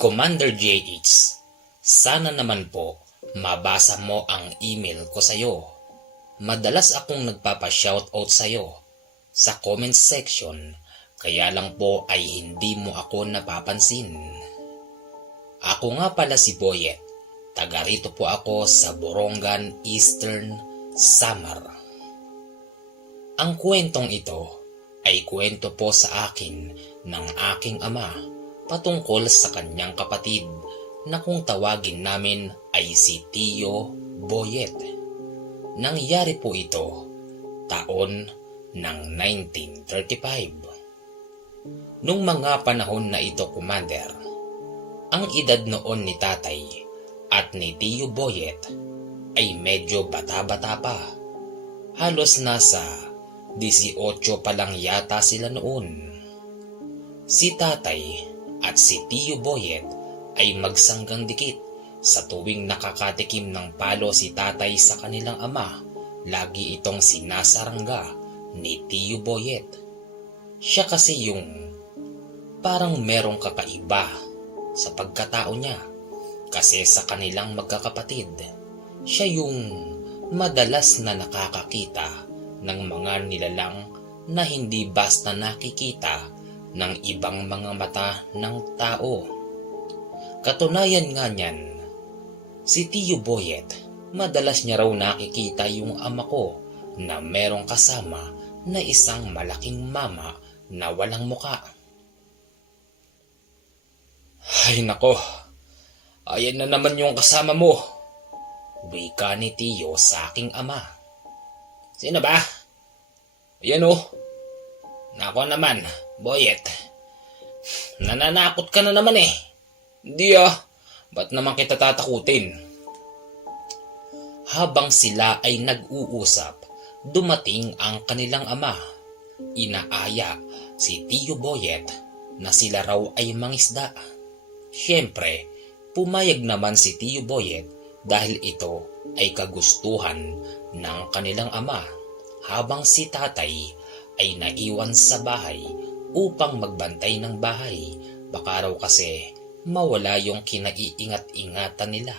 Commander JH, sana naman po mabasa mo ang email ko sa'yo. Madalas akong nagpapa-shoutout sa'yo sa comment section, kaya lang po ay hindi mo ako napapansin. Ako nga pala si Boyet, taga rito po ako sa Borongan, Eastern Samar. Ang kwentong ito ay kwento po sa akin ng aking ama patungkol sa kanyang kapatid na kung tawagin namin ay si Tio Boyet. Nangyari po ito taon ng 1935. Nung mga panahon na ito, Commander, ang edad noon ni tatay at ni Tio Boyet ay medyo bata-bata pa. Halos nasa 18 pa lang yata sila noon. Si tatay at si Tio Boyet ay magsanggang dikit. Sa tuwing nakakatikim ng palo si tatay sa kanilang ama, lagi itong sinasarangga ni Tio Boyet. Siya kasi yung parang merong kakaiba sa pagkatao niya. Kasi sa kanilang magkakapatid, siya yung madalas na nakakakita ng mga nilalang na hindi basta nakikita ng ibang mga mata ng tao. Katunayan nga niyan, si Tio Boyet, madalas niya raw nakikita yung ama ko na merong kasama na isang malaking mama na walang muka. Ay nako, ayan na naman yung kasama mo, wika ni Tio sa aking ama. Sino ba? Ayan o. Nako naman, Boyet. Nananakot ka na naman eh. Hindi ba't naman kita tatakutin? Habang sila ay nag-uusap, dumating ang kanilang ama. Inaaya si Tio Boyet na sila raw ay mangisda. Siyempre, pumayag naman si Tio Boyet dahil ito ay kagustuhan ng kanilang ama, habang si tatay ay naiwan sa bahay upang magbantay ng bahay. Baka raw kasi mawala yung kinaiingat-ingatan nila.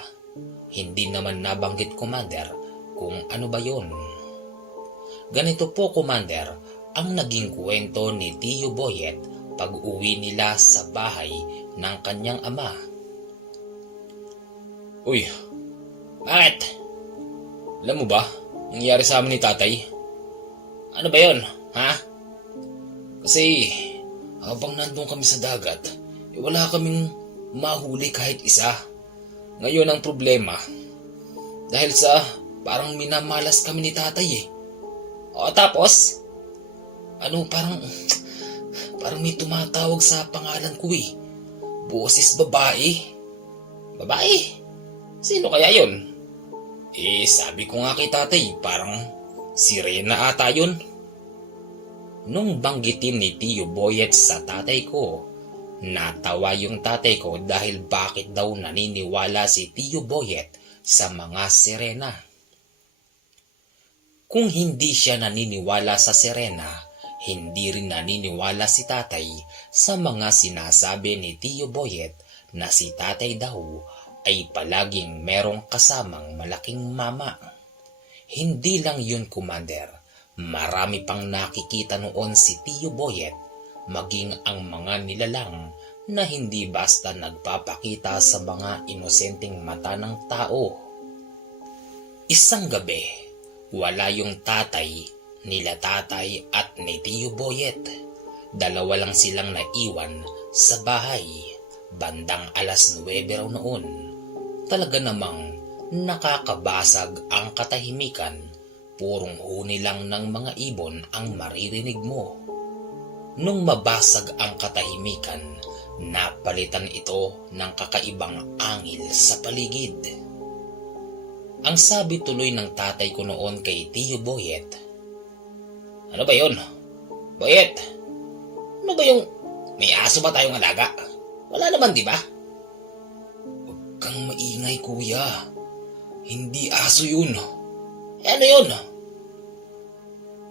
Hindi naman nabanggit, Commander, kung ano ba yon. Ganito po, Commander, ang naging kwento ni Tio Boyet pag uwi nila sa bahay ng kanyang ama. Uy, bakit? Alam mo ba, nangyari sa amin ni tatay? Ano ba yon, ha? Kasi habang nandun kami sa dagat, wala kaming mahuli kahit isa. Ngayon ang problema, dahil sa parang minamalas kami ni tatay eh. O tapos, parang may tumatawag sa pangalan ko eh. Boses babae. Babae? Sino kaya yon? Sabi ko nga kay tatay, parang sirena ata yun. Nung banggitin ni Tio Boyet sa tatay ko, natawa yung tatay ko dahil bakit daw naniniwala si Tio Boyet sa mga sirena. Kung hindi siya naniniwala sa sirena, hindi rin naniniwala si tatay sa mga sinasabi ni Tio Boyet na si tatay daw ay palaging merong kasamang malaking mama. Hindi lang yun, Commander. Marami pang nakikita noon si Tio Boyet, maging ang mga nilalang na hindi basta nagpapakita sa mga inosenteng mata ng tao. Isang gabi, wala yung tatay, nila tatay at ni Tio Boyet. Dalawa lang silang naiwan sa bahay. Bandang 9:00 raw noon. Talaga namang nakakabasag ang katahimikan. Purong huni lang ng mga ibon ang maririnig mo. Nung mabasag ang katahimikan, napalitan ito ng kakaibang angil sa paligid. Ang sabi tuloy ng tatay ko noon kay Tio Boyet, ano ba yun? Boyet, ano ba yung may aso ba tayong alaga? Wala naman, di ba? Huwag kang maingay, kuya. Hindi aso yun. Ano yun?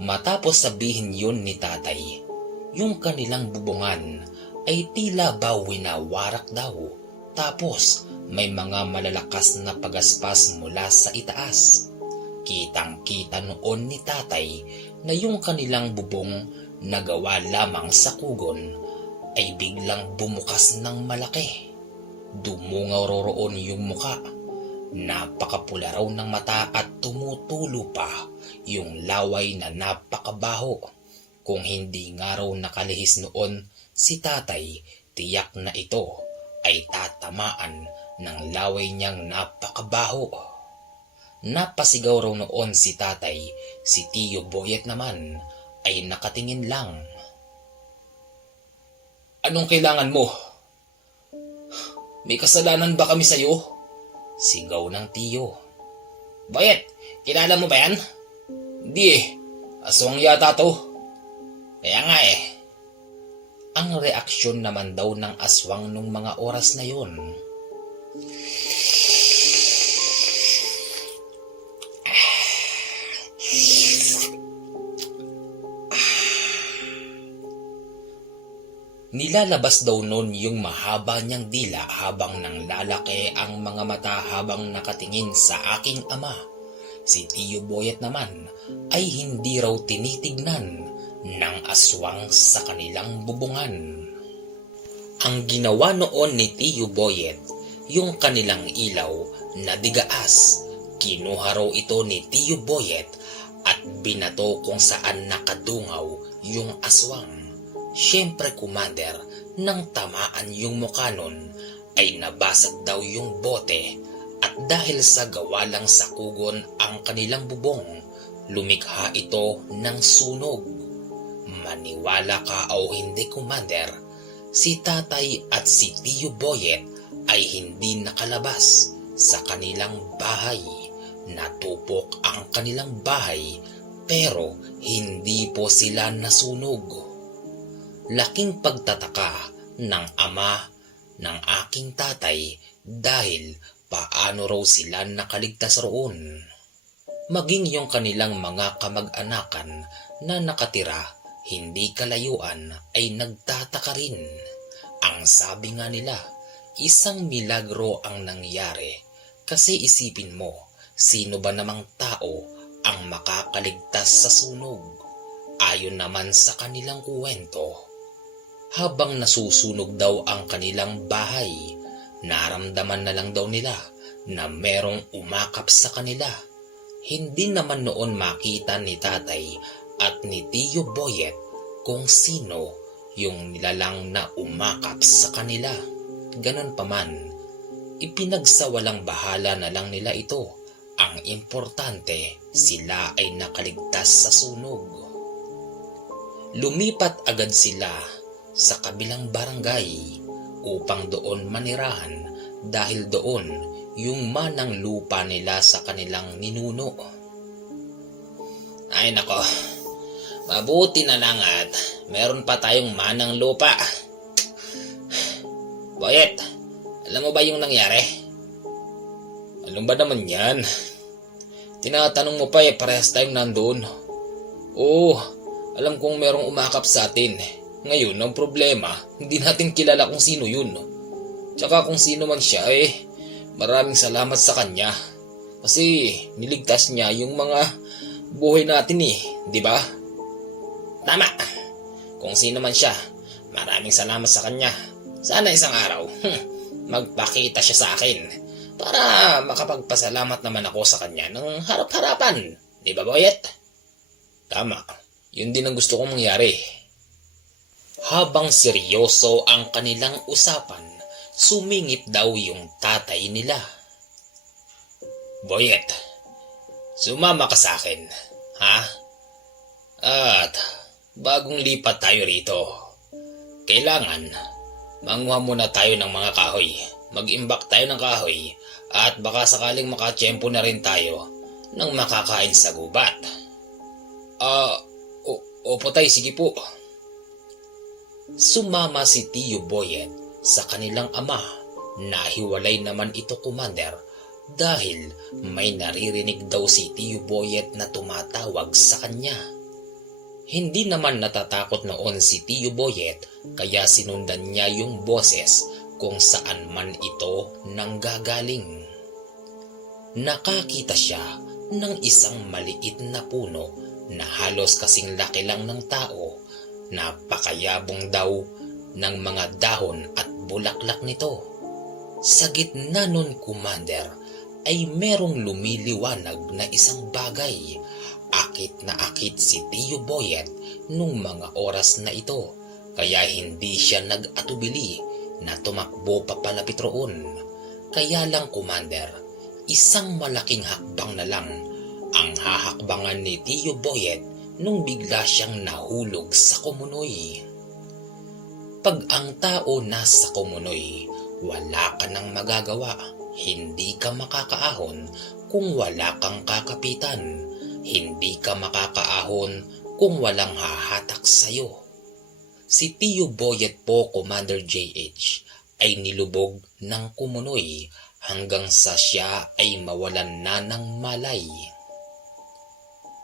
Matapos sabihin yun ni tatay, yung kanilang bubungan ay tila ba winawarak daw Tapos may mga malalakas na pagaspas mula sa itaas. Kitang-kita noon ni tatay na yung kanilang bubong na gawa lamang sa kugon ay biglang bumukas ng malaki. Dumungaw roon yung muka. Napakapula raw ng mata at tumutulo pa yung laway na napakabaho. Kung hindi nga raw nakalihis noon si tatay, tiyak na ito ay tatamaan ng laway niyang napakabaho. Napasigaw raw noon si tatay. Si Tio Boyet naman ay nakatingin lang. "Anong kailangan mo? May kasalanan ba kami sa'yo?" Sigaw ng tiyo. "Boyet, kilala mo ba yan?" "Hindi eh, aswang yata to." "Kaya nga eh." Ang reaksyon naman daw ng aswang nung mga oras na yon. Nilalabas daw nun yung mahaba niyang dila habang nanglalaki ang mga mata habang nakatingin sa aking ama. Si Tio Boyet naman ay hindi raw tinitignan ng aswang sa kanilang bubungan. Ang ginawa noon ni Tio Boyet, yung kanilang ilaw na digaas, kinuha raw ito ni Tio Boyet at binato kung saan nakadungaw yung aswang. Siyempre, Commander, nang tamaan yung mukha nun ay nabasag daw yung bote at dahil sa gawa lang sa kugon ang kanilang bubong, lumikha ito ng sunog. Maniwala ka o hindi, Commander, si tatay at si Tio Boyet ay hindi nakalabas sa kanilang bahay. Natupok ang kanilang bahay pero hindi po sila nasunog. Laking pagtataka ng ama ng aking tatay dahil paano raw sila nakaligtas roon. Maging yung kanilang mga kamag-anakan na nakatira hindi kalayuan ay nagtataka rin. Ang sabi nga nila, isang milagro ang nangyari kasi isipin mo, sino ba namang tao ang makakaligtas sa sunog? Ayon naman sa kanilang kwento, habang nasusunog daw ang kanilang bahay, naramdaman na lang daw nila na merong umakap sa kanila. Hindi naman noon makita ni tatay at ni Tio Boyet kung sino yung nilalang na umakap sa kanila. Ganon pa man, ipinagsawalang bahala na lang nila ito. Ang importante, sila ay nakaligtas sa sunog. Lumipat agad sila sa kabilang barangay upang doon manirahan dahil doon yung manang lupa nila sa kanilang ninuno. Ay nako, mabuti na lang at meron pa tayong manang lupa. Boyet, alam mo ba yung nangyari? Alam ba naman yan? Tinatanong mo pa parehas tayong nandoon. Oo, alam kong merong umakap sa atin. Ngayon, ang problema, hindi natin kilala kung sino yun. Tsaka kung sino man siya, maraming salamat sa kanya. Kasi niligtas niya yung mga buhay natin di ba? Tama. Kung sino man siya, maraming salamat sa kanya. Sana isang araw, magpakita siya sa akin para makapagpasalamat naman ako sa kanya ng harap-harapan. Di ba, Boyet? Tama. Yun din ang gusto kong mangyari. Habang seryoso ang kanilang usapan, sumingit daw yung tatay nila. Boyet, sumama ka sa akin, ha? At bagong lipat tayo rito, kailangan manguha muna tayo ng mga kahoy. Mag-imbak tayo ng kahoy at baka sakaling makatsyempo na rin tayo ng makakain sa gubat. Opo tay, sige po. Sumama si Tio Boyet sa kanilang ama. Nahiwalay naman ito, Commander, dahil may naririnig daw si Tio Boyet na tumatawag sa kanya. Hindi naman natatakot noon si Tio Boyet kaya sinundan niya yung boses kung saan man ito nanggagaling. Nakakita siya ng isang maliit na puno na halos kasing laki lang ng tao. Napakayabong daw ng mga dahon at bulaklak nito. Sa gitna nun, Commander, ay merong lumiliwanag na isang bagay. Akit na akit si Tio Boyet nung mga oras na ito, kaya hindi siya nag-atubili na tumakbo papalapit roon. Kaya lang, Commander, isang malaking hakbang na lang ang hahakbangan ni Tio Boyet nung bigla siyang nahulog sa kumunoy. Pag ang tao nasa kumunoy, wala ka nang magagawa. Hindi ka makakaahon kung wala kang kakapitan. Hindi ka makakaahon kung walang hahatak sa'yo. Si Tio Boyet po, Commander JH, ay nilubog ng kumunoy hanggang sa siya ay mawalan na ng malay.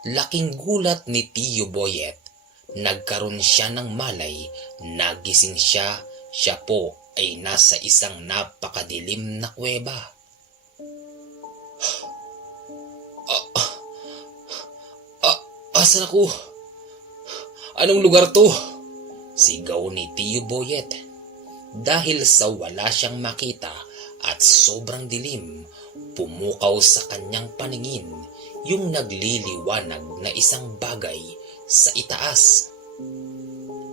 Laking gulat ni Tio Boyet. Nagkaroon siya ng malay, nagising siya po ay nasa isang napakadilim na kuweba. Asan ako? Anong lugar to? Sigaw ni Tio Boyet. Dahil sa wala siyang makita at sobrang dilim, pumukaw sa kanyang paningin yung nagliliwanag na isang bagay sa itaas.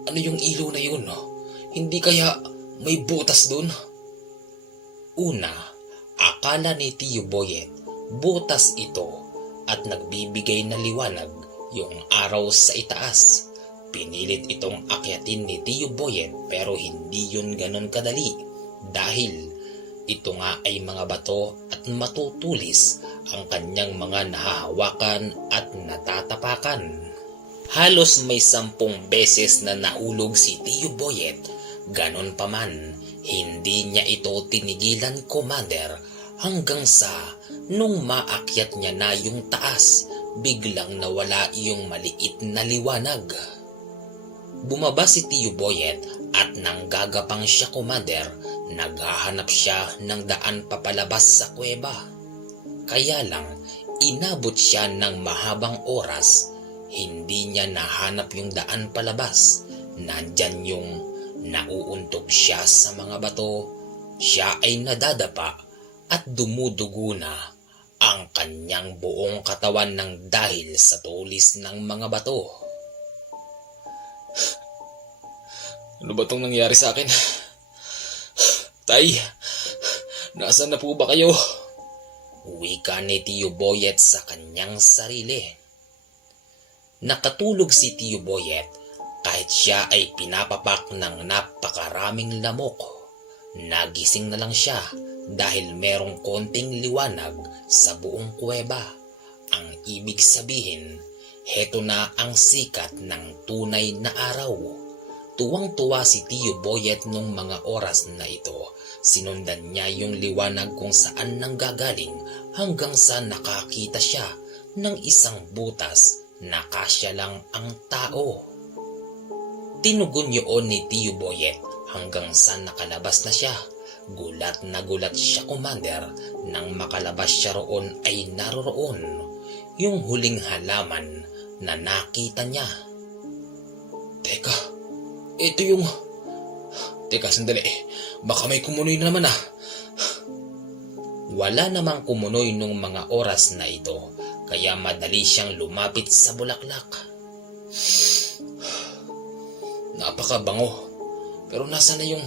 Ano yung ilaw na yun? Hindi kaya may butas dun? Una, akala ni Tio Boyet butas ito at nagbibigay na liwanag yung araw sa itaas. Pinilit itong akyatin ni Tio Boyet pero hindi yun ganon kadali dahil ito nga ay mga bato at matutulis ang kanyang mga nahahawakan at natatapakan. Halos may 10 beses na nahulog si Tio Boyet. Ganon pa man, hindi niya ito tinigilan, Commander, hanggang sa nung maakyat niya na yung taas, biglang nawala yung maliit na liwanag. Bumaba si Tio Boyet at nanggagapang siya, Commander, naghahanap siya ng daan papalabas sa kuweba. Kaya lang, inabot siya ng mahabang oras. Hindi niya nahanap yung daan palabas. Nandyan yung nauuntog siya sa mga bato. Siya ay nadadapa at dumudugo na ang kanyang buong katawan ng dahil sa tulis ng mga bato. Ano ba tong nangyari sa akin? Tay, nasaan na po ba kayo? Wika ni Tio Boyet sa kanyang sarili. Nakatulog si Tio Boyet kahit siya ay pinapapak ng napakaraming lamok. Nagising na lang siya dahil merong konting liwanag sa buong kuweba. Ang ibig sabihin, heto na ang sikat ng tunay na araw. Tuwang-tuwa si Tio Boyet nung mga oras na ito. Sinundan niya yung liwanag kung saan nanggagaling hanggang sa nakakita siya ng isang butas na kasya lang ang tao. Tinugon yun ni Tio Boyet hanggang sa nakalabas na siya. Gulat na gulat siya, Commander, nang makalabas siya roon ay naroroon yung huling halaman na nakita niya. Teka, ito yung... Teka, sandali. Baka may kumunoy na naman ah. Wala namang kumunoy nung mga oras na ito, kaya madali siyang lumapit sa bulaklak. Napakabango. Pero nasa na yung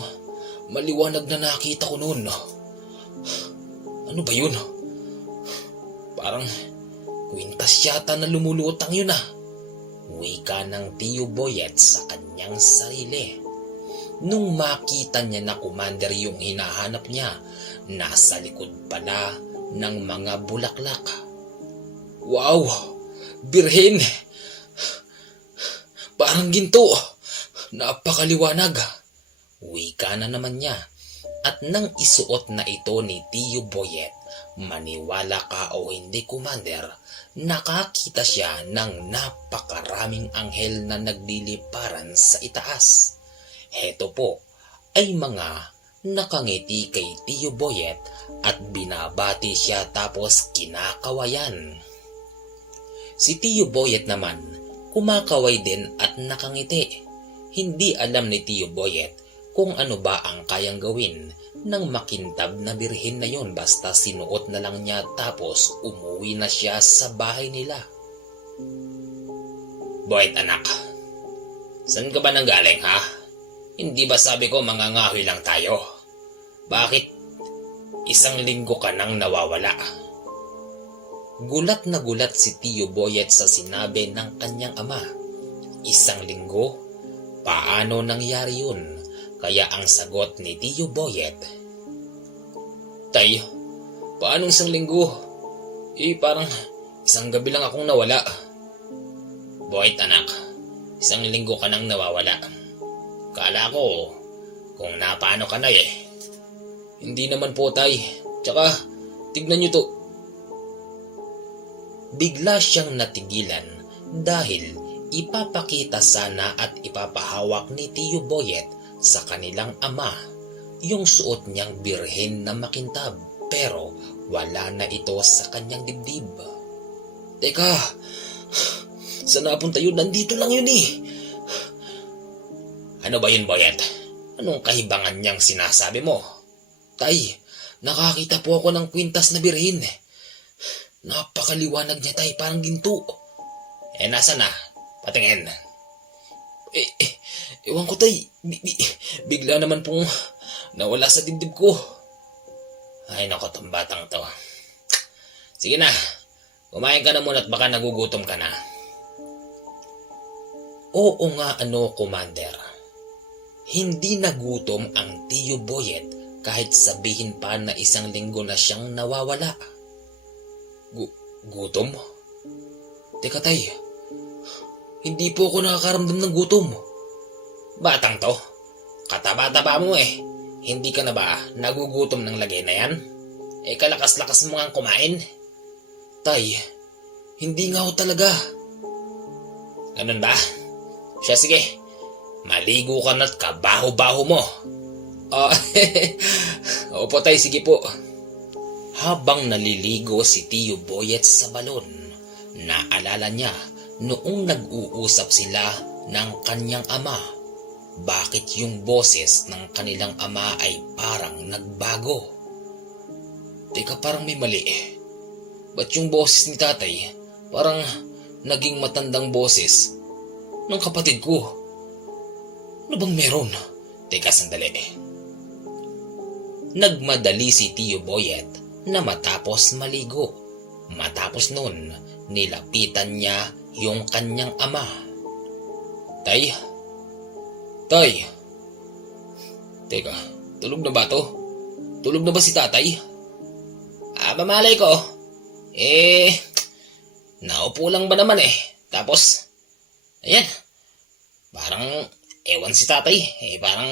maliwanag na nakita ko noon? Ano ba yun? Parang kwintas yata na lumulutang yun ah. Wika ng Tio Boyet sa kanyang sarili. Nung makita niya na, Commander, yung hinahanap niya, nasa likod pala ng mga bulaklak. Wow! Birhen! Parang ginto! Napakaliwanag! Wika na naman niya. At nang isuot na ito ni Tio Boyet, maniwala ka o hindi, Commander, nakakita siya ng napakaraming anghel na nagliliparan sa itaas. Heto po ay mga nakangiti kay Tio Boyet at binabati siya tapos kinakawayan. Si Tio Boyet naman kumakaway din at nakangiti. Hindi alam ni Tio Boyet kung ano ba ang kayang gawin ng makintab na birhen na yon, basta sinuot na lang niya tapos umuwi na siya sa bahay nila. Boyet anak, saan ka ba nanggaling ha? Hindi ba sabi ko mangangahoy lang tayo? Bakit isang linggo ka nang nawawala? Gulat na gulat si Tio Boyet sa sinabi ng kanyang ama. Isang linggo? Paano nangyari yun? Kaya ang sagot ni Tio Boyet, Tay, paanong isang linggo? Parang isang gabi lang akong nawala. Boyet anak, isang linggo ka nang nawawala. Kala ko kung napaano ka na eh. Hindi naman po tay. Tsaka tignan niyo to. Bigla siyang natigilan dahil ipapakita sana at ipapahawak ni Tio Boyet sa kanilang ama yung suot niyang birhen na makintab, pero wala na ito sa kanyang dibdib. Teka, saan napunta yun? Nandito lang yun eh. Ano ba yun, Boyet? Anong kahibangan niyang sinasabi mo? Tay, nakakita po ako ng kwintas na birhen. Napakaliwanag niya, tay, parang ginto. Nasa na? Patingin. Ewan ko, tay. Bigla naman pong nawala sa dibdib ko. Ay, naku, tong batang to. Sige na, kumain ka na muna at baka nagugutom ka na. Oo nga, Commander. Hindi nagutom ang Tio Boyet kahit sabihin pa na isang linggo na siyang nawawala. Gutom? Teka tay, hindi po ako nakakaramdam ng gutom. Batang to, kataba-taba mo eh. Hindi ka na ba nagugutom ng lagay na yan? Kalakas-lakas mo nga kumain. Tay, hindi nga ako talaga. Ganun ba? Siya sige, maligo ka na't kabaho-baho mo. Opo tay, sige po. Habang naliligo si Tio Boyet sa balon, naalala niya noong nag-uusap sila ng kanyang ama. Bakit yung boses ng kanilang ama ay parang nagbago? Teka, parang may mali. Ba't yung boses ni tatay parang naging matandang boses ng kapatid ko? Ano bang meron? Teka, sandali. Nagmadali si Tio Boyet na matapos maligo. Matapos nun, nilapitan niya yung kanyang ama. Tay? Tay? Teka, tulog na ba to? Tulog na ba si tatay? Mamalay ko. Naupo lang ba naman eh. Tapos, ayan, parang ewan si tatay. Parang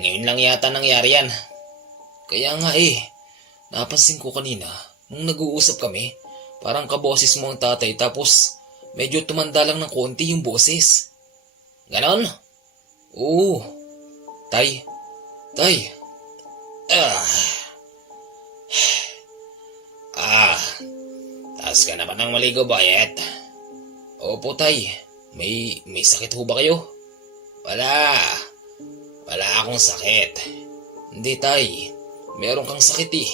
ngayon lang yata nangyari yan. Kaya nga napansin ko kanina, nung nag-uusap kami, parang kaboses mo ang tatay tapos medyo tumanda lang ng konti yung boses. Ganon? Oo. Tay. Taas ka na ba ng maligo, Boyet? Opo, tay. May sakit ho ba kayo? Wala akong sakit. Hindi, tay. Meron kang sakit eh.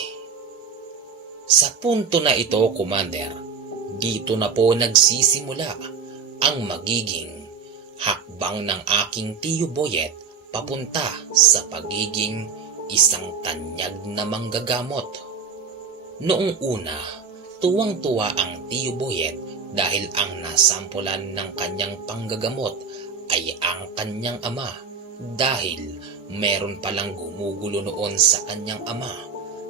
Sa punto na ito, Commander, dito na po nagsisimula ang magiging hakbang ng aking Tio Boyet papunta sa pagiging isang tanyag na manggagamot. Noong una, tuwang-tuwa ang Tio Boyet dahil ang nasampulan ng kanyang panggagamot ay ang kanyang ama, dahil meron palang gumugulo noon sa kanyang ama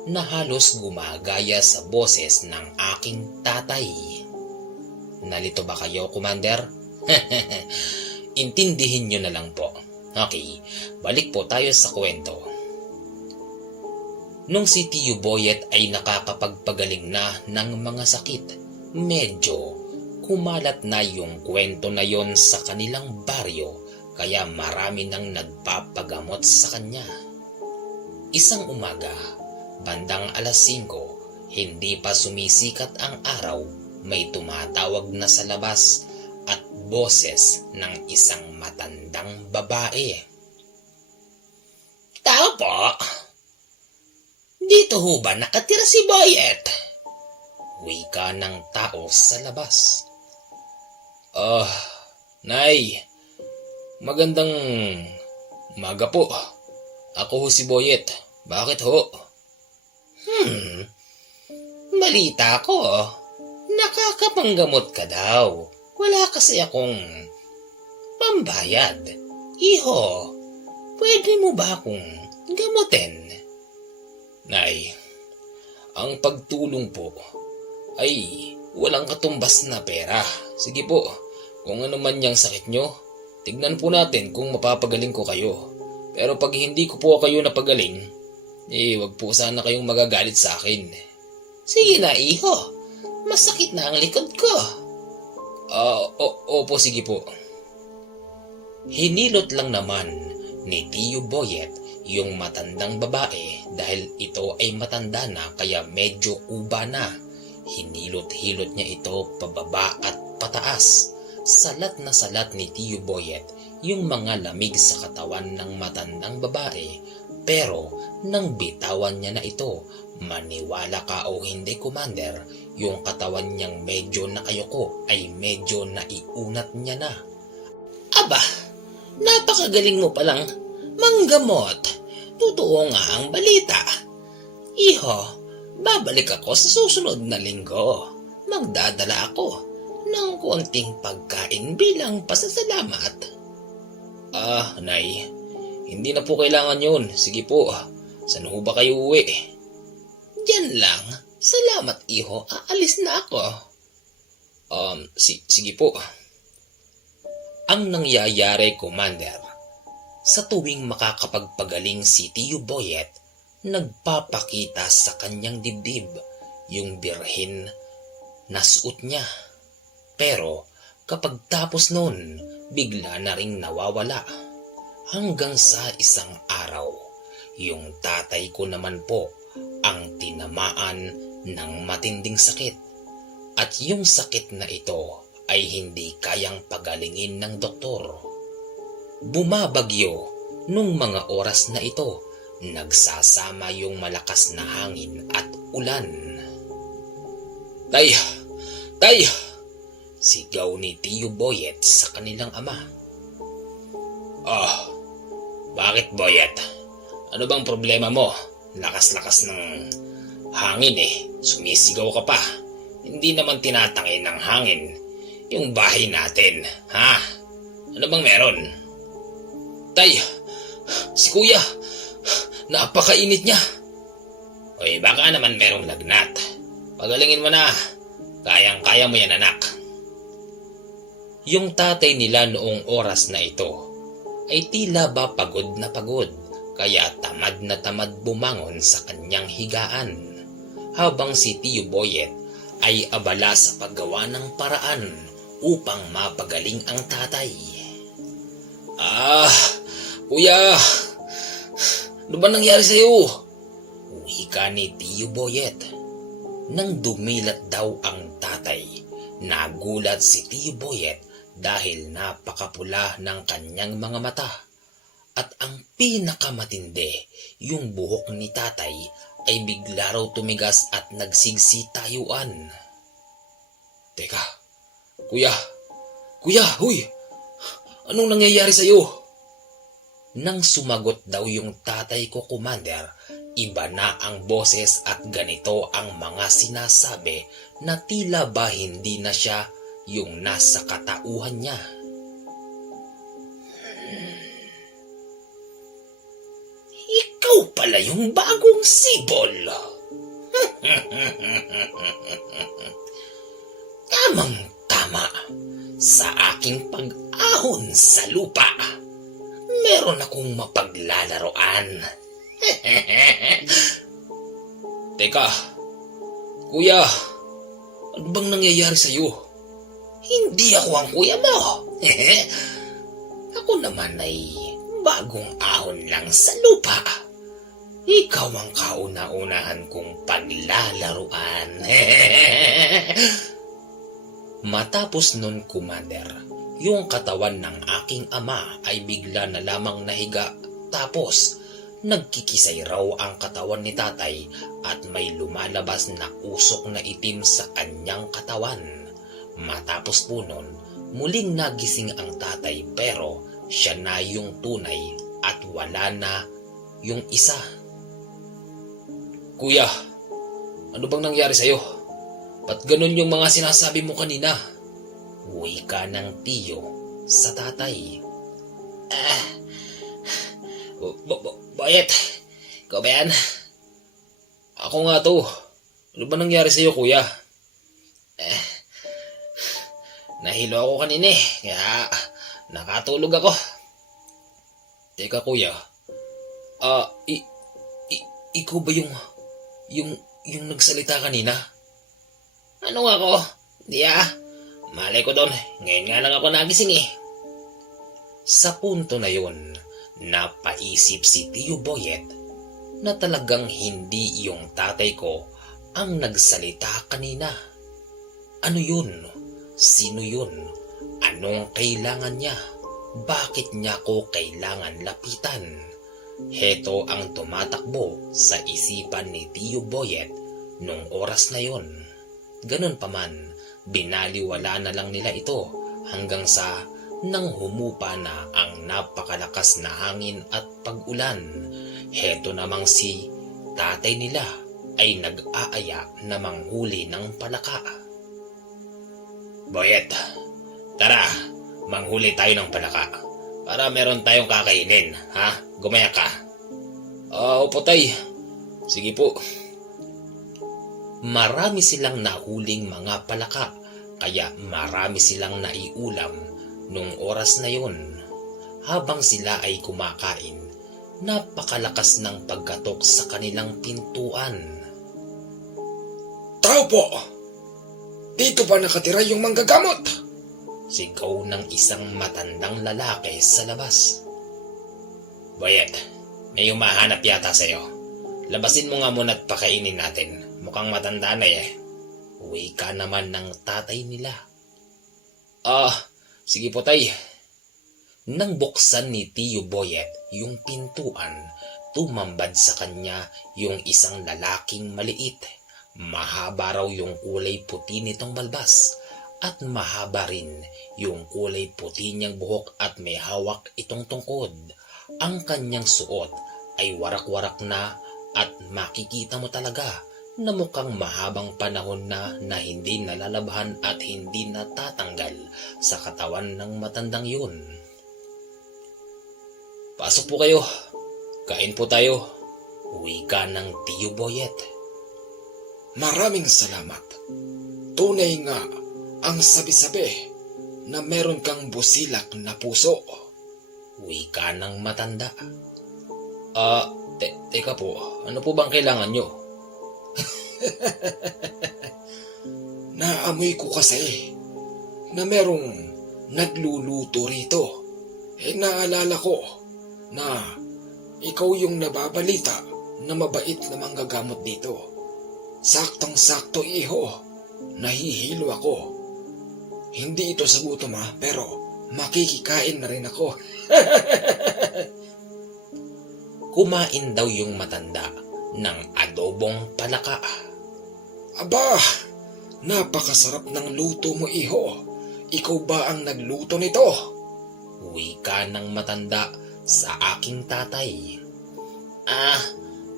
na halos gumagaya sa boses ng aking tatay. Nalito ba kayo, Commander? Intindihin nyo na lang po. Okay, balik po tayo sa kwento. Nung si Tio Boyet ay nakakapagpagaling na ng mga sakit, medyo kumalat na yung kwento na yon sa kanilang baryo, kaya marami nang nagpapagamot sa kanya. Isang umaga, bandang 5:00, hindi pa sumisikat ang araw, may tumatawag na sa labas at boses ng isang matandang babae. "Tao po, dito ho ba nakatira si Boyet?" Wika ng tao sa labas. Nay, magandang umaga po. Ako ho si Boyet. Bakit ho?" Balita ko, nakakapanggamot ka daw. Wala kasi akong pambayad. Iho, pwede mo ba akong gamutin? Nay, ang pagtulong po ay walang katumbas na pera. Sige po, kung ano man yung sakit nyo, tignan po natin kung mapapagaling ko kayo. Pero pag hindi ko po kayo napagaling, wag po sana kayong magagalit sa akin. Sige na, iho. Masakit na ang likod ko. Opo, sige po. Hinilot lang naman ni Tio Boyet yung matandang babae dahil ito ay matanda na kaya medyo uba na. Hinilot-hilot niya ito pababa at pataas. Salat na salat ni Tio Boyet yung mga lamig sa katawan ng matandang babae. Pero nang bitawan niya na ito, maniwala ka o hindi, Commander, yung katawan niyang medyo nakayoko ay medyo naiunat niya na. Aba, napakagaling mo palang manggamot. Totoo nga ang balita. Iho, babalik ako sa susunod na linggo. Magdadala ako ng konting pagkain bilang pasasalamat. Nay, hindi na po kailangan yun. Sige po, saan ho ba kayo uwi? Diyan lang. Salamat, iho. Aalis na ako. Sige po. Ang nangyayari, Commander, sa tuwing makakapagpagaling si Tio Boyet, nagpapakita sa kanyang dibdib yung birhen na suot niya. Pero kapag tapos nun, bigla na ring nawawala. Hanggang sa isang araw, yung tatay ko naman po ang tinamaan ng matinding sakit. At yung sakit na ito ay hindi kayang pagalingin ng doktor. Bumabagyo nung mga oras na ito, nagsasama yung malakas na hangin at ulan. Tay! Tay! Sigaw ni Tio Boyet sa kanilang ama. Bakit, Boyet? Ano bang problema mo? Lakas-lakas ng hangin Sumisigaw ka pa. Hindi naman tinatangin ng hangin yung bahay natin, ha? Ano bang meron? Tay, si Kuya, napakainit niya. Oy, baka naman merong lagnat. Pagalingin mo na. Kayang-kaya mo yan, anak. Yung tatay nila noong oras na ito ay tila ba pagod na pagod, kaya tamad na tamad bumangon sa kanyang higaan, habang si Tio Boyet ay abala sa paggawa ng paraan upang mapagaling ang tatay. Kuya, ano ba nangyari sa'yo? Wika ni Tio Boyet. Nang dumilat daw ang tatay, nagulat si Tio Boyet dahil napakapula ng kanyang mga mata. At ang pinakamatindi, yung buhok ni tatay ay bigla raw tumigas at nagsigsitayuan. Teka, Kuya, huy! Anong nangyayari sa'yo? Nang sumagot daw yung tatay ko, Commander, iba na ang boses at ganito ang mga sinasabi na tila ba hindi na siya yung nasa katauhan niya. Ikaw pala yung bagong sibol. Tamang-tama. Sa aking pag-ahon sa lupa, meron akong mapaglalaroan. Teka, Kuya, ano bang nangyayari sa'yo? Hindi ako ang kuya mo. Ako naman ay bagong ahon lang sa lupa. ikaw ang kauna-unahan kong paglalaruan. Matapos nun, Commander, yung katawan ng aking ama ay bigla na lamang nahiga, tapos nagkikisay raw ang katawan ni tatay at may lumalabas na usok na itim sa kanyang katawan. Matapos po nun, muling nagising ang tatay pero siya na yung tunay at wala na yung isa. Kuya, ano bang nangyari sa'yo? Ba't ganun yung mga sinasabi mo kanina? Wika ng tiyo sa tatay. Boyet, ikaw ba yan? Ako nga to. Ano ba nangyari sa'yo, kuya? Nahilo ako kanina kaya nakatulog ako. Teka kuya, ikaw ba yung nagsalita kanina? Ano nga ako? Di malay ko doon. Ngayon nga lang ako nagising Sa punto na yun, napaisip si Tio Boyet na talagang hindi yung tatay ko ang nagsalita kanina. Ano yun? Sino yun? Anong kailangan niya? Bakit niya ko kailangan lapitan? Heto ang tumatakbo sa isipan ni Tio Boyet nung oras na yon. Ganun pa man, binaliwala na lang nila ito hanggang sa nang humupa na ang napakalakas na hangin at pag-ulan. Heto namang si tatay nila ay nag-aaya na manghuli ng palaka. Boyet, tara, manghuli tayo ng palaka para meron tayong kakainin, ha? Gumaya ka. Opo tay. Sige po. Marami silang nahuling mga palaka, kaya marami silang naiulam nung oras na yon. Habang sila ay kumakain, napakalakas ng pagkatok sa kanilang pintuan. Tao po! Dito ba nakatira yung manggagamot? Sigaw ng isang matandang lalaki sa labas. Boyet, may humahanap yata sa'yo. Labasin mo nga muna at pakainin natin. Mukhang matanda na Wika naman ng tatay nila. Sige po tay. Nang buksan ni Tio Boyet yung pintuan, tumambad sa kanya yung isang lalaking maliit. Mahaba raw yung kulay puti nitong balbas at mahaba rin yung kulay puti niyang buhok at may hawak itong tungkod. Ang kanyang suot ay warak-warak na at makikita mo talaga na mukhang mahabang panahon na hindi nalalabhan at hindi natatanggal sa katawan ng matandang yun. Pasok po kayo. Kain po tayo. Wika ng Tio Boyet. Maraming salamat. Tunay nga ang sabi-sabi na meron kang busilak na puso. Wika ng matanda. Teka po. Ano po bang kailangan nyo? Naamoy ko kasi na merong nagluluto rito. Naalala ko na ikaw yung nababalita na mabait na manggagamot dito. Saktong-sakto iho, nahihilo ako. Hindi ito sa gutom pero makikikain na rin ako. Kumain daw yung matanda ng adobong palaka. Aba, napakasarap ng luto mo iho. Ikaw ba ang nagluto nito? Wika ng matanda sa aking tatay.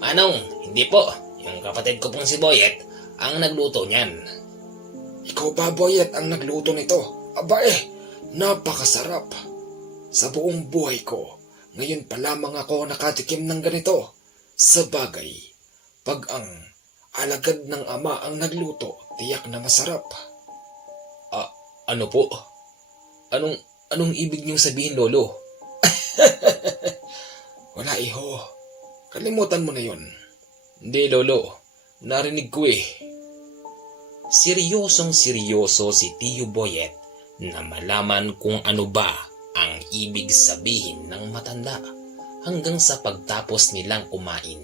Manong, hindi po. Yung kapatid ko pong si Boyet ang nagluto niyan. Ikaw ba, Boyet, ang nagluto nito? Aba napakasarap. Sa buong buhay ko, ngayon pa lamang ako nakatikim ng ganito. Sa bagay, pag ang alagad ng ama ang nagluto, tiyak na masarap. Ano po? Anong ibig niyong sabihin, Lolo? Wala iho. Kalimutan mo na yon. Hindi, Lolo. Narinig ko Seryosong-seryoso si Tio Boyet na malaman kung ano ba ang ibig sabihin ng matanda. Hanggang sa pagtapos nilang kumain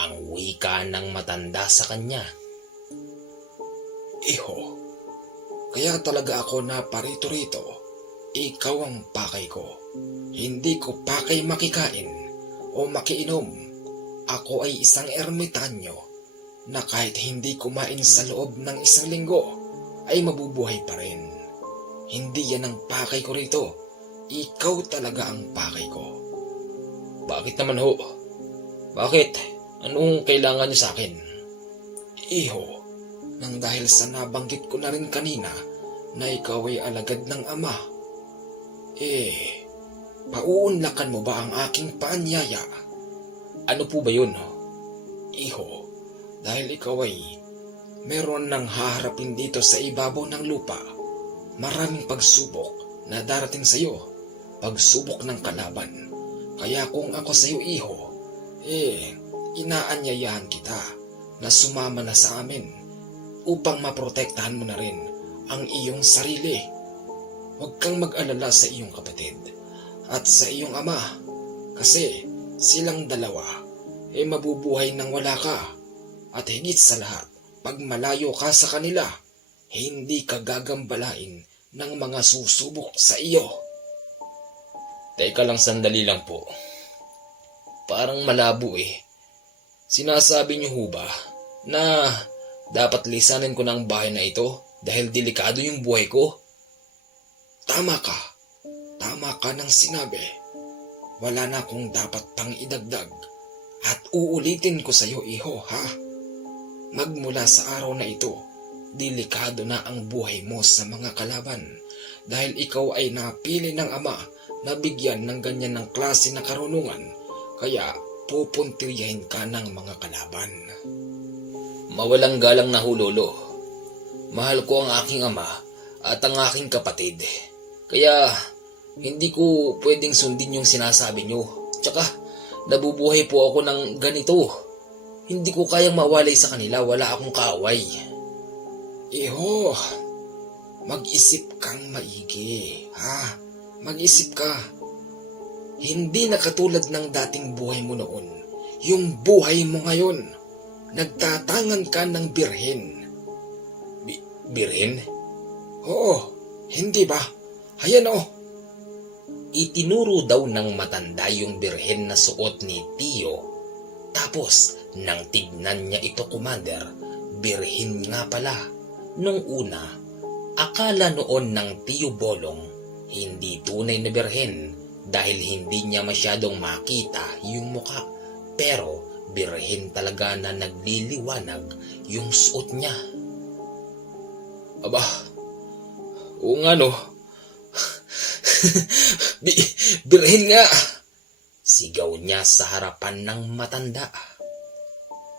ang wika ng matanda sa kanya. Iho, kaya talaga ako naparito rito. Ikaw ang pakay ko. Hindi ko pakay makikain o makiinom. Ako ay isang ermitanyo na kahit hindi kumain sa loob ng isang linggo ay mabubuhay pa rin. Hindi yan ang pakay ko rito. Ikaw talaga ang pakay ko. Bakit naman ho? Bakit? Anong kailangan niyo sa akin? Iho, nang dahil sa nabanggit ko na rin kanina na ikaw ay alagad ng ama, pauunlakan mo ba ang aking paanyaya? Ano po ba yun? Iho, dahil ikaw ay meron nang haharapin dito sa ibabaw ng lupa. Maraming pagsubok na darating sa iyo. Pagsubok ng kalaban. Kaya kung ako sa iyo, Iho, inaanyayahan kita na sumama na sa amin upang maprotektahan mo na rin ang iyong sarili. Huwag kang mag-alala sa iyong kapatid at sa iyong ama kasi silang dalawa mabubuhay nang wala ka. At higit sa lahat, pag malayo ka sa kanila, hindi ka gagambalain ng mga susubok sa iyo. Teka lang, sandali lang po. Parang malabo Sinasabi niyo ho ba na dapat lisanin ko na ang bahay na ito dahil delikado yung buhay ko? Tama ka. Tama ka ng sinabi. Wala na akong dapat pang idagdag. At uulitin ko sa iyo, Iho, ha? Magmula sa araw na ito, delikado na ang buhay mo sa mga kalaban dahil ikaw ay napili ng ama na bigyan ng ganyan ng klase na karunungan, kaya pupuntiryahin ka ng mga kalaban. Mawalang galang na ho, Lolo. Mahal ko ang aking ama at ang aking kapatid. Kaya hindi ko pwedeng sundin yung sinasabi nyo. Tsaka nabubuhay po ako ng ganito. Hindi ko kayang mawalay sa kanila, wala akong kaaway. Iho, mag-isip kang maigi, ha? Mag-isip ka. Hindi na katulad ng dating buhay mo noon. Yung buhay mo ngayon, nagtatangan ka ng birhen. Birhen? Oo, hindi ba? Hayan o. Itinuro daw ng matanda yung birhen na suot ni Tio. Tapos, nang tignan niya ito, Commander, birhen nga pala. Nung una, akala noon ng Tio Bolong, hindi tunay na birhen dahil hindi niya masyadong makita yung muka. Pero, birhen talaga na nagliliwanag yung suot niya. Aba, oo nga no. Birhen nga! Sigaw niya sa harapan ng matanda.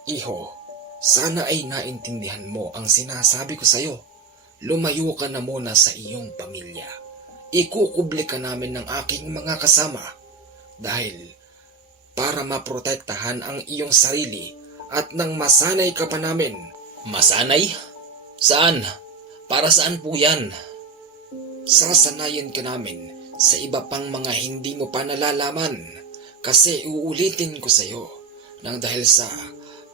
Iho, sana ay naintindihan mo ang sinasabi ko sa iyo. Lumayo ka na muna sa iyong pamilya. Ikukubli ka namin ng aking mga kasama dahil para maprotektahan ang iyong sarili at nang masanay ka pa namin. Masanay? Saan? Para saan po yan? Sasanayin ka namin sa iba pang mga hindi mo pa nalalaman kasi uulitin ko sa iyo nang dahil sa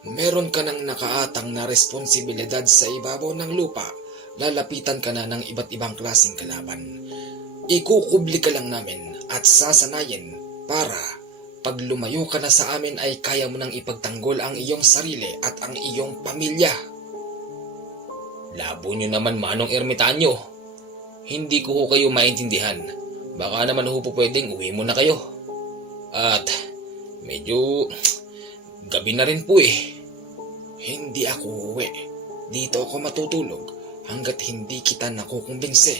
meron ka ng nakaatang na responsibilidad sa ibabaw ng lupa, lalapitan ka na ng iba't ibang klaseng kalaban. Ikukubli ka lang namin at sasanayin para pag lumayo ka na sa amin ay kaya mo nang ipagtanggol ang iyong sarili at ang iyong pamilya. Labo nyo naman, Manong Ermitanyo. Hindi ko ho kayo maintindihan. Baka naman ho po pwedeng uwi mo na kayo. At medyo gabi na rin po Hindi ako uuwi. Dito ako matutulog hanggat hindi kita nakukumbinse.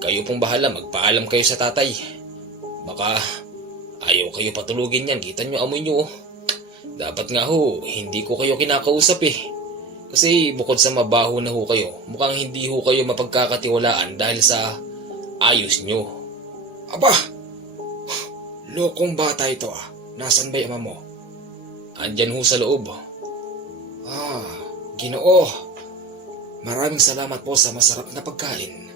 Kayo pong bahala, magpaalam kayo sa tatay. Baka ayaw kayo patulugin yan, kita nyo amoy nyo. Dapat nga ho, hindi ko kayo kinakausap Kasi bukod sa mabaho na ho kayo, mukhang hindi ho kayo mapagkakatiwalaan dahil sa ayos nyo. Aba! Lokong bata ito Nasaan ba yung ama mo? Andyan ho sa loob. Ginoo. Maraming salamat po sa masarap na pagkain.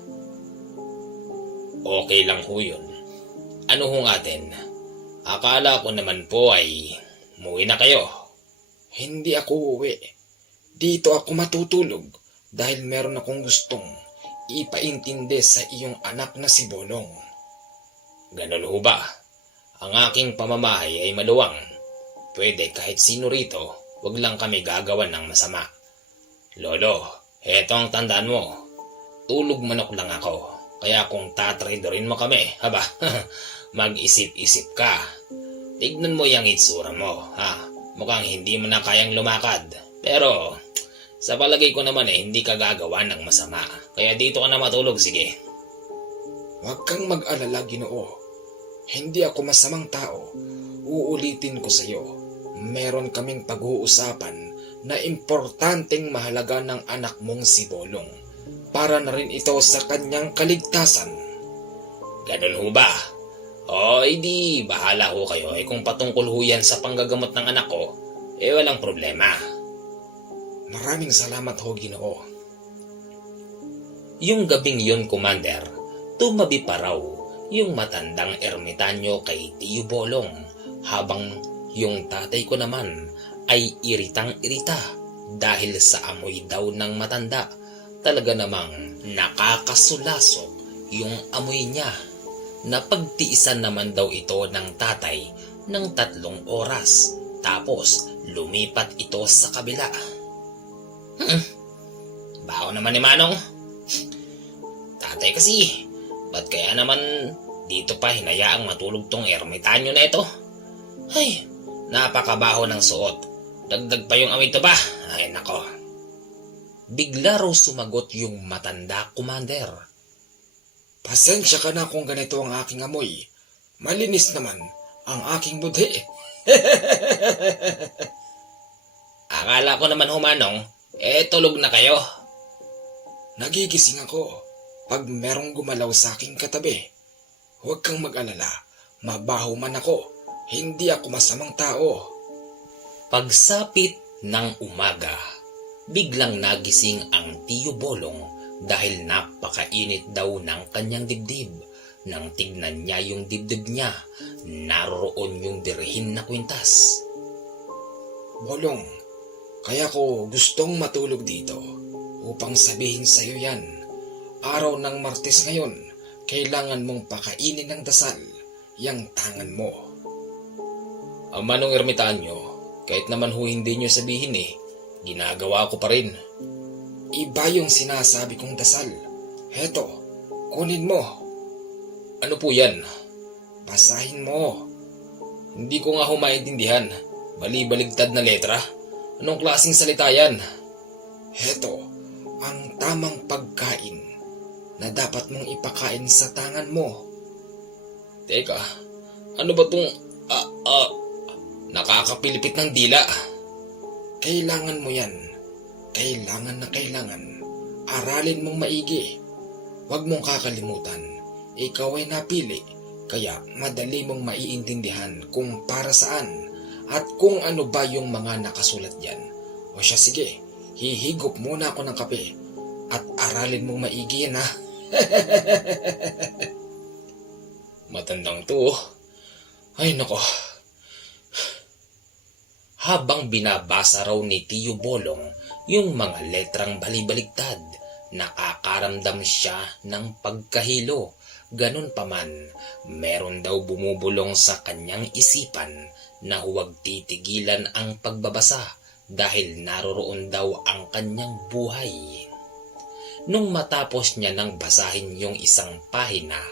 Okay lang ho yun. Ano ho atin? Akala ko naman po ay Umuwi na kayo. Hindi ako uuwi. Dito ako matutulog dahil meron akong gustong ipaintindi sa iyong anak na si Bolong. Ganun ho ba? Ang aking pamamahay ay maluwang. Pwede kahit sino rito, wag lang kami gagawan ng masama. Lolo, eto ang tandaan mo. Tulog manok lang ako. Kaya kung tatraidorin mo kami, haba, mag-isip-isip ka. Tignan mo yung itsura mo, ha? Mukhang hindi mo na kayang lumakad. Pero, sa palagay ko naman hindi ka gagawa ng masama. Kaya dito ka na matulog, sige. Huwag kang mag-alala, Ginoo. Hindi ako masamang tao. Uulitin ko sa iyo. Meron kaming pag-uusapan na importanteng mahalaga ng anak mong si Bolong. Para na rin ito sa kanyang kaligtasan. Ganun ho ba? O, di bahala ho kayo. Kung patungkol ho yan sa panggagamot ng anak ko, walang problema. Maraming salamat ho, Ginoo. Yung gabing yon, Commander, tumabi pa raw yung matandang ermitanyo kay Tiyo Bolong habang yung tatay ko naman ay iritang-irita dahil sa amoy daw ng matanda. Talaga namang nakakasulasok yung amoy niya. Napagtiisan naman daw ito ng tatay ng 3 oras tapos lumipat ito sa kabila. Baho naman ni Manong. Tatay kasi, ba't kaya naman dito pa hinayaang matulog tong ermitanyo na ito? Ay, napakabaho ng suot. Dagdag pa yung amoy ito ba? Ay nako. Bigla raw sumagot yung matanda, Commander. Pasensya ka na kung ganito ang aking amoy. Malinis naman ang aking budhi. Akala ko naman humanong, tulog na kayo. Nagigising ako pag merong gumalaw sa aking katabi. Huwag kang mag-alala. Mabaho man ako. Hindi ako masamang tao. Pagsapit ng umaga, biglang nagising ang Tiyo Bolong dahil napakainit daw ng kanyang dibdib. Nang tignan niya yung dibdib niya, naroroon yung dirhin na kwintas. Bolong, kaya ko gustong matulog dito upang sabihin sa iyo yan. Araw ng Martes ngayon, kailangan mong pakainin ng dasal yang tangan mo. Ang Manong ermitanyo, kahit naman ho hindi nyo sabihin ginagawa ko pa rin. Iba yung sinasabi kong dasal. Heto, kunin mo. Ano po yan? Basahin mo. Hindi ko nga maintindihan. Bali-baligtad na letra. Anong klaseng salita yan? Heto, ang tamang pagkain na dapat mong ipakain sa tangan mo. Teka, ano ba tong nakakapilipit ng dila? Kailangan mo yan. Kailangan na kailangan. Aralin mong maigi. Huwag mong kakalimutan. Ikaw ay napili, kaya madali mong maiintindihan kung para saan at kung ano ba yung mga nakasulat dyan. O siya, sige, hihigop muna ako ng kape at aralin mong maigi yan, ha? Matandang to. Ay nako. Habang binabasa raw ni Tiyo Bolong yung mga letrang balibaligtad, nakakaramdam siya ng pagkahilo. Ganun pa man, meron daw bumubulong sa kanyang isipan na huwag titigilan ang pagbabasa dahil naroroon daw ang kanyang buhay. Nung matapos niya nang basahin yung isang pahina,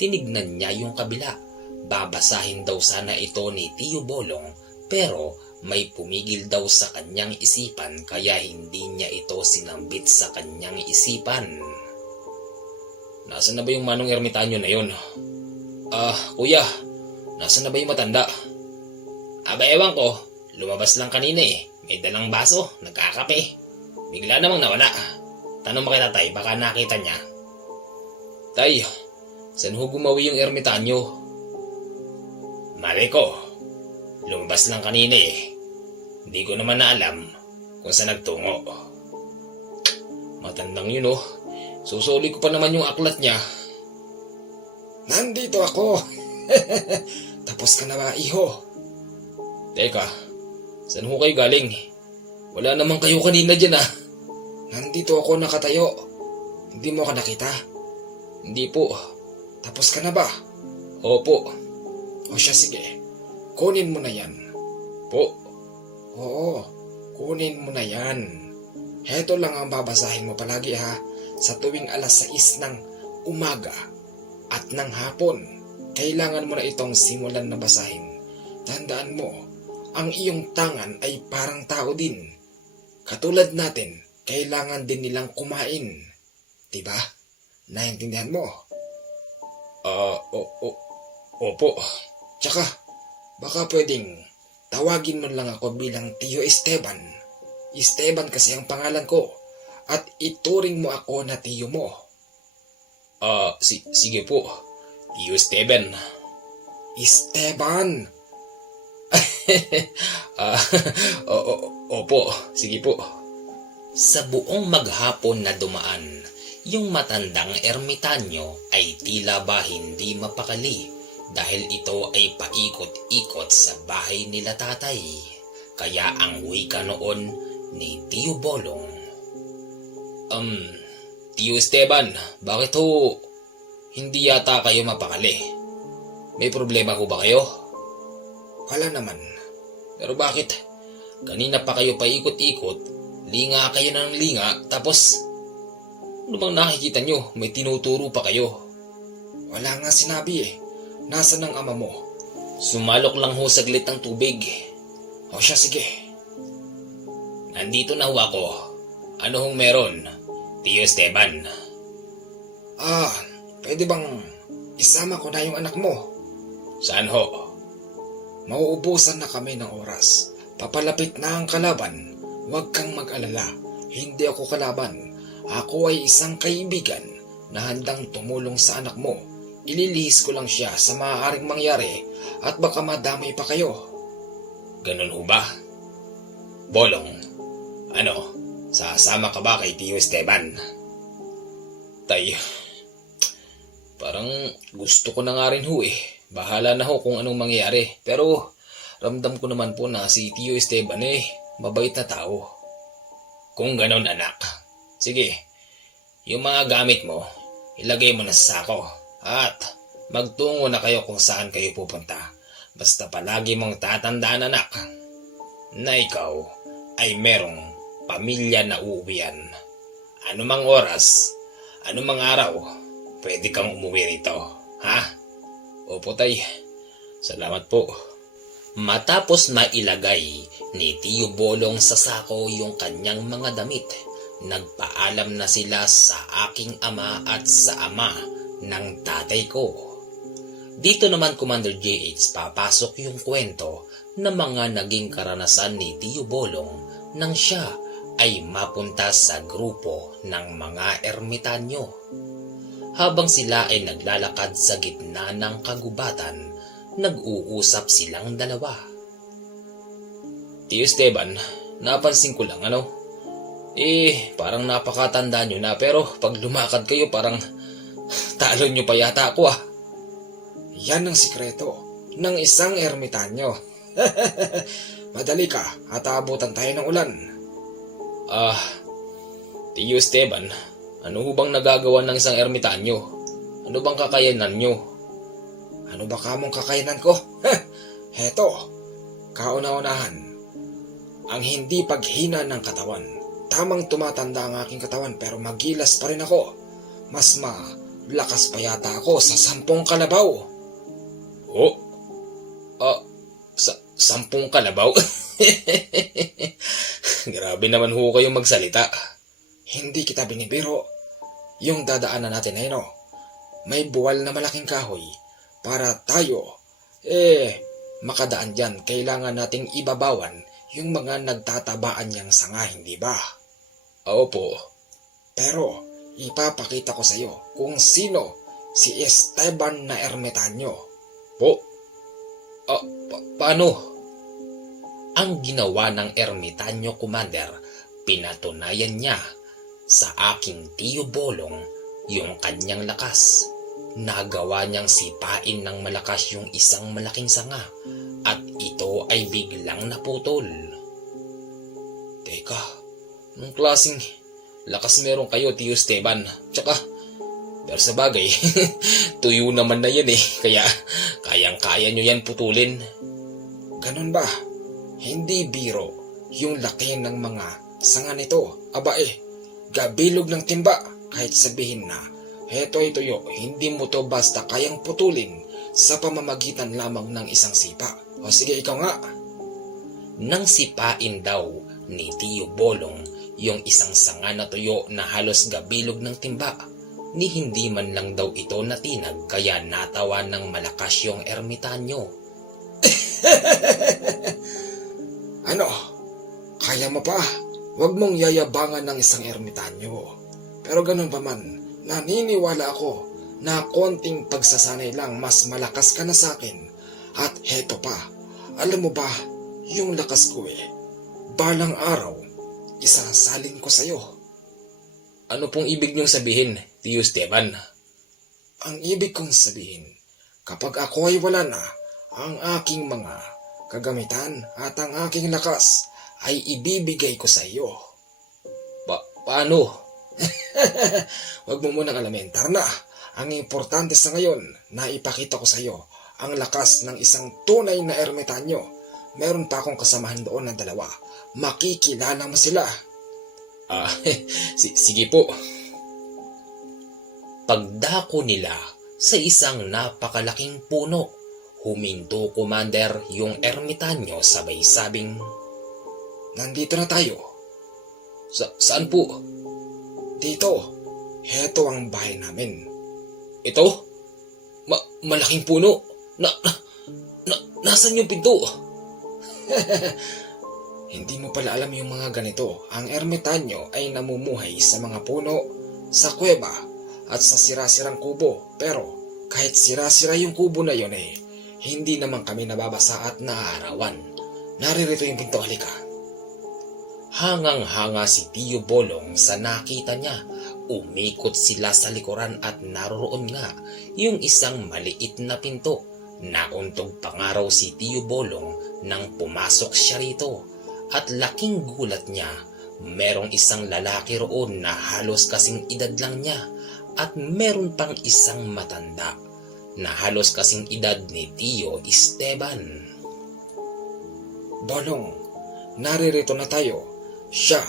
tinignan niya yung kabila. Babasahin daw sana ito ni Tiyo Bolong pero may pumigil daw sa kanyang isipan kaya hindi niya ito sinambit sa kanyang isipan. Nasaan na ba yung Manong ermitanyo na yun? Kuya, nasaan na ba yung matanda? Ewan ko. Lumabas lang kanina May dalang baso, nagkakape. Bigla namang nawala. Tanong mo kay tatay, baka nakita niya. Tay, saan ho gumawi yung ermitanyo? Malay ko. Lumabas lang kanina Hindi ko naman na alam kung saan nagtungo. Matandang yun Susuli ko pa naman yung aklat niya. Nandito ako. Tapos ka na ba, iho? Teka, Saan ho kayo galing? Wala naman kayo kanina dyan ah. Nandito ako nakatayo. Hindi mo ako nakita? Hindi po. Tapos ka na ba? Opo. O siya, sige. Kunin mo na yan. Po. Oo, kunin mo na yan. Heto lang ang babasahin mo palagi ha. Sa tuwing 6:00 ng umaga at ng hapon, kailangan mo na itong simulan na basahin. Tandaan mo, ang iyong tangan ay parang tao din. Katulad natin, kailangan din nilang kumain. Diba? Naintindihan mo? Opo. Tsaka, baka pwedeng tawagin mo lang ako bilang Tio Esteban. Esteban kasi ang pangalan ko. At ituring mo ako na tiyo mo. Sige po. Tio Esteban. Esteban! Opo. Sige po. Sa buong maghapon na dumaan, yung matandang ermitanyo ay tila ba hindi mapakali dahil ito ay paikot-ikot sa bahay nila tatay. Kaya ang wika noon ni Tio Bolong, Tio Esteban, bakit ho hindi yata kayo mapakali? May problema ho ba kayo? Wala naman. Pero bakit? Kanina pa kayo paikot-ikot, linga kayo ng linga, tapos ano bang nakikita nyo? May tinuturo pa kayo. Wala nga sinabi eh. Nasaan ang ama mo? Sumalok lang ho saglit ng tubig. O siya, sige. Nandito na ho ako. Ano hong meron, Tio Esteban? Pwede bang isama ko na yung anak mo? Saan ho? Mauubusan na kami ng oras. Papalapit na ang kalaban. Huwag kang mag-alala. Hindi ako kalaban. Ako ay isang kaibigan na handang tumulong sa anak mo. Ililihis ko lang siya sa maaaring mangyari at baka madamay pa kayo. Ganun ho ba? Bolong, sasama ka ba kay Tio Esteban? Tay, parang gusto ko na nga rin ho eh. Bahala na ho kung anong mangyari. Pero ramdam ko naman po na si Tio Esteban mabait na tao. Kung ganun anak, sige, yung mga gamit mo, ilagay mo na sa sako at magtungo na kayo kung saan kayo pupunta. Basta palagi mong tatandaan anak, na ikaw ay merong pamilya na uuwian. Anumang oras, anumang araw, pwede kang umuwi rito, ha? Opo tay, salamat po. matapos mailagay ni Tio Bolong sa sako yung kanyang mga damit, nagpaalam na sila sa aking ama at sa ama ng tatay ko. Dito naman, Commander JH, papasok yung kwento ng mga naging karanasan ni Tio Bolong nang siya ay mapunta sa grupo ng mga ermitanyo. Habang sila ay naglalakad sa gitna ng kagubatan, nag-uusap silang dalawa. Tio Esteban, napansin ko lang parang napakatanda nyo na, pero pag lumakad kayo parang talo nyo pa yata ako ah. Yan ang sikreto ng isang ermitanyo. Madali ka at aabutan tayo ng ulan. Tio Esteban, ano bang nagagawa ng isang ermitanyo? Ano bang kakayanan nyo? Ano ba kamong kakayanan ko? Heto, kauna-unahan, ang hindi paghina ng katawan. Tamang tumatanda ang aking katawan pero magilas pa rin ako. Mas malakas pa yata ako sa 10 kalabaw. Oh? 10 kalabaw? Grabe naman ho kayong magsalita. Hindi kita binibiro. Yung dadaanan natin ay may buwal na malaking kahoy. Para tayo, makadaan dyan, kailangan nating ibabawan yung mga nagtatabaan niyang sanga, hindi ba? Opo. Pero, ipapakita ko sa iyo kung sino si Esteban na ermitanyo. Po? Paano? Ang ginawa ng ermitanyo, Commander, pinatunayan niya sa aking Tio Bolong yung kanyang lakas. Nagawa niyang sipain ng malakas yung isang malaking sanga at ito ay ay biglang naputol. Teka, anong klaseng lakas meron kayo, Tio Esteban? Tsaka, pero sa bagay, tuyo naman na yan eh, kaya kayang-kaya nyo yan putulin. Ganun ba? Hindi biro yung laki ng mga sanga nito. Aba gabilog ng timba. Kahit sabihin na, heto ay tuyo, hindi mo to basta kayang putulin sa pamamagitan lamang ng isang sipa. O sige, ikaw nga. Nang sipain daw ni Tio Bolong yung isang sanga na tuyo na halos gabilog ng timba, ni hindi man lang daw ito natinag kaya natawa ng malakas yung ermitanyo. Ano? Kaya mo pa? Huwag mong yayabangan ng isang ermitanyo. Pero ganun pa man, naniniwala ako na konting pagsasanay lang mas malakas ka na sa akin. At heto pa, alam mo ba, yung lakas ko balang araw, isasalin ko sa'yo. Ano pong ibig niyong sabihin, Tio Esteban? Ang ibig kong sabihin, kapag ako ay wala na, ang aking mga kagamitan at ang aking lakas ay ibibigay ko sa iyo. Paano? Huwag mo munang alamin, Tarna. Ang importante sa ngayon na ipakita ko sa iyo ang lakas ng isang tunay na ermitanyo. Meron pa akong kasamahan doon na 2. Makikilala mo sila. Sige po. Pagdako nila sa isang napakalaking puno, huminto Commander yung ermitanyo sabay sabing, Nandito na tayo. Saan po? Dito. Heto ang bahay namin. Ito? Malaking puno? Nasaan yung pinto? Hindi mo pala alam yung mga ganito. Ang ermitanyo ay namumuhay sa mga puno, sa kuweba, at sa sira-sirang kubo. Pero kahit sira-sira yung kubo na yon hindi naman kami nababasa at naaarawan. Naririto yung pinto, halika. hangang-hanga si Tio Bolong sa nakita niya. Umikot sila sa likuran at naroon nga yung isang maliit na pinto. Nauntog pa nga raw si Tio Bolong nang pumasok siya rito. At laking gulat niya, merong isang lalaki roon na halos kasing edad lang niya. At meron pang isang matanda na halos kasing edad ni Tio Esteban. Bolong, naririto na tayo. Siya,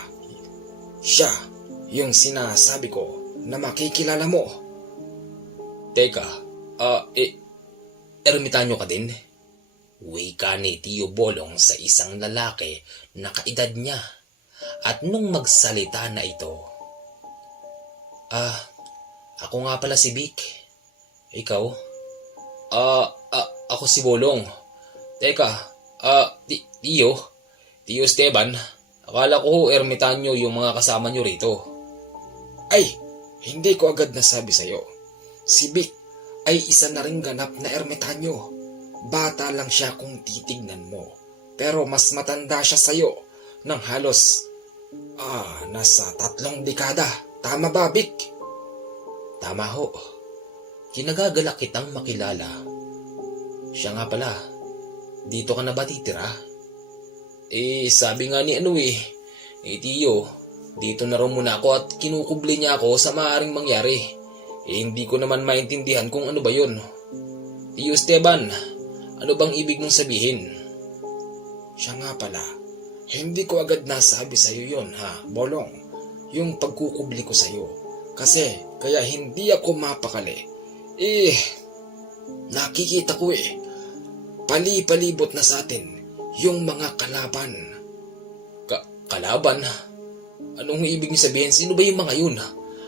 yung sinasabi ko na makikilala mo. Teka, ermitanyo ka din? Wika ni Tio Bolong sa isang lalaki na kaedad niya. At nung magsalita na ito, ako nga pala si Vic. Ikaw? Ako si Bolong. Teka, Tio Esteban, akala ko ermitanyo yung mga kasama nyo rito. Ay, hindi ko agad nasabi sa'yo. Si Vic ay isa na ring ganap na ermitanyo. Bata lang siya kung titignan mo. Pero mas matanda siya sa'yo ng halos, nasa 3 dekada. Tama ba, Vic? Tama ho. Kinagagalak kitang makilala. Siya nga pala, dito ka na ba titira? Sabi nga ni Tio, dito na raw muna ako at kinukubli niya ako sa maaaring mangyari. Hindi ko naman maintindihan kung ano ba yun. Tio Esteban, ano bang ibig mong sabihin? Siya nga pala, hindi ko agad nasabi sa'yo yon Bolong. Yung pagkukubli ko sa'yo. Kasi, kaya hindi ako mapakali. Nakikita ko pali-palibot na sa atin yung mga kalaban. Kalaban? Anong ibig niyo sabihin? Sino ba yung mga yun?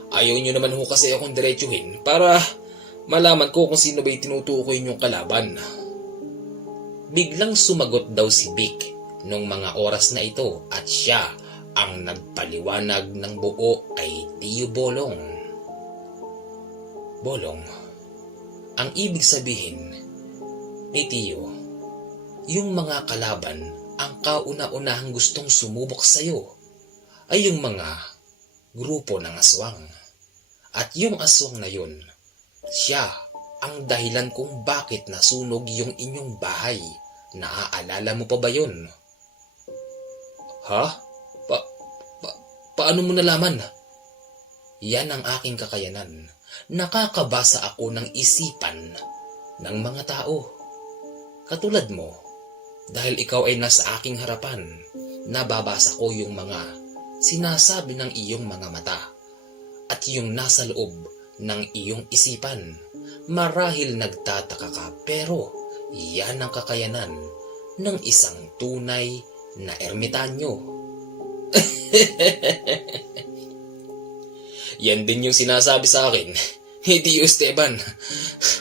Ayaw niyo naman ho kasi akong diretsuhin para malaman ko kung sino ba yung tinutukoy niyong kalaban. Biglang sumagot daw si Vic nung mga oras na ito at siya ang nagpaliwanag ng buo kay Tio Bolong. Bolong, ang ibig sabihin ni Tio, yung mga kalaban ang kauna-unahang gustong sumubok sa'yo ay yung mga grupo ng aswang. At yung aswang na yun, siya ang dahilan kung bakit nasunog yung inyong bahay Naaalala mo pa ba yun? Ha? Paano mo nalaman? Yan ang aking kakayanan. Nakakabasa ako ng isipan ng mga tao. Katulad mo, dahil ikaw ay nasa aking harapan, nababasa ko yung mga sinasabi ng iyong mga mata at yung nasa loob ng iyong isipan. Marahil nagtataka ka, pero yan ang kakayanan ng isang tunay na ermitanyo. Yan din yung sinasabi sa akin ni Tio Esteban.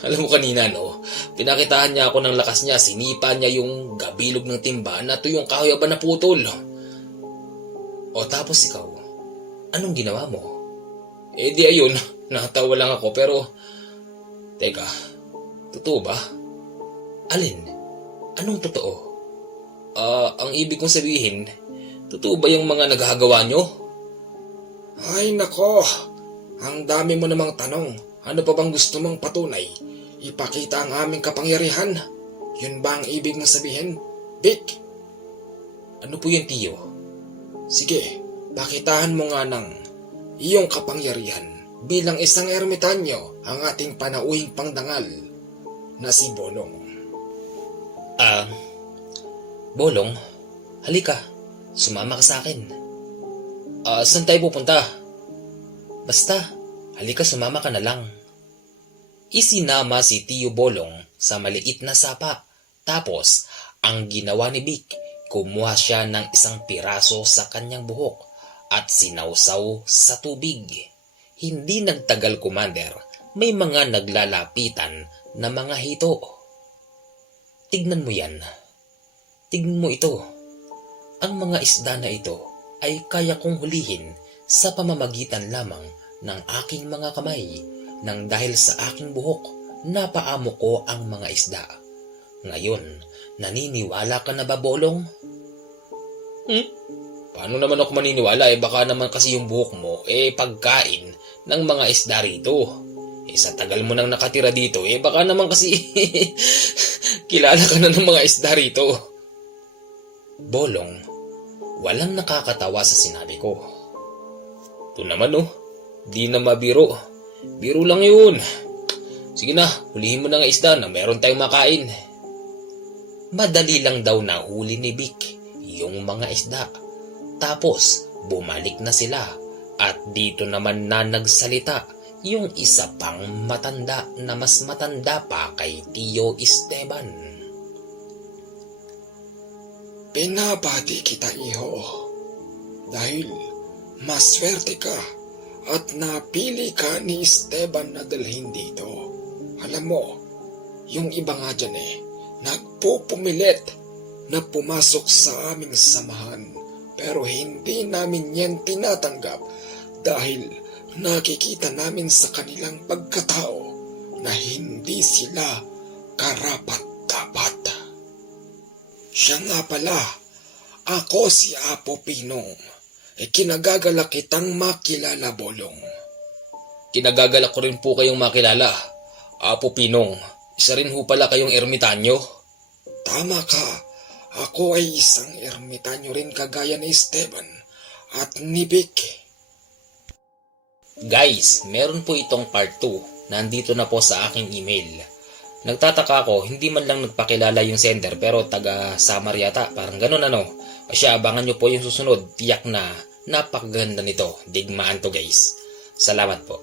Alam mo kanina, no? Pinakitahan niya ako ng lakas niya. Sinipa niya yung gabilog ng timba na to yung kahoy aba na putol. O tapos ikaw, anong ginawa mo? Eh di ayun, natawa lang ako pero... Teka, totoo ba? Alin? Anong totoo? Ang ibig kong sabihin, totoo ba yung mga naghahagawa nyo? Ay nako, ang dami mo namang tanong. Ano pa bang gusto mong patunay? Ipakita ang aming kapangyarihan. Yun ba ang ibig mong sabihin, Vic? Ano po yun, Tio? Sige, pakitahan mo nga ng iyong kapangyarihan bilang isang ermitanyo ang ating panauhing pangdangal na si Bolong. Bolong, halika, sumama ka sa akin. Saan tayo pupunta? Basta, halika sumama ka na lang. Isinama si Tio Bolong sa maliit na sapa. Tapos, ang ginawa ni Vic, kumuha siya ng isang piraso sa kanyang buhok at sinawsaw sa tubig. Hindi nagtagal, Commander, may mga naglalapitan na mga hito. Tignan mo yan. Tignan mo ito. Ang mga isda na ito ay kaya kong hulihin sa pamamagitan lamang ng aking mga kamay nang dahil sa aking buhok napaamo ko ang mga isda. Ngayon, naniniwala ka na ba, Bolong? Paano naman ako maniniwala? Baka naman kasi yung buhok mo pagkain ng mga isda rito. Sa tagal mo nang nakatira dito, baka naman kasi kilala ka na ng mga isda rito. Bolong, walang nakakatawa sa sinabi ko. Ito naman di na mabiro. Biro lang yun. Sige na, hulihin mo na nga isda na meron tayong makain. Madali lang daw nahuli ni Vic yung mga isda. Tapos bumalik na sila at dito naman na nagsalita yung isa pang matanda na mas matanda pa kay Tio Esteban. Pinabati kita, iho, dahil maswerte ka at napili ka ni Esteban na dalhin dito. Alam mo, yung iba nga dyan nagpupumilit na pumasok sa aming samahan, pero hindi namin yan tinatanggap dahil nakikita namin sa kanilang pagkatao na hindi sila karapat-dapat. Siya nga pala, ako si Apo Pinong. Kinagagala kitang makilala, Bolong. Kinagagala ko rin po kayong makilala. Apo Pinong, isa rin ho pala kayong ermitanyo. Tama ka, ako ay isang ermitanyo rin kagaya ni Esteban at ni Vic. Guys, meron po itong part 2. Nandito na po sa aking email. Nagtataka ako, hindi man lang nagpakilala yung sender pero taga Samar yata. Parang ganun O siya, abangan nyo po yung susunod. Tiyak na napakaganda nito. Digmaan to guys. Salamat po.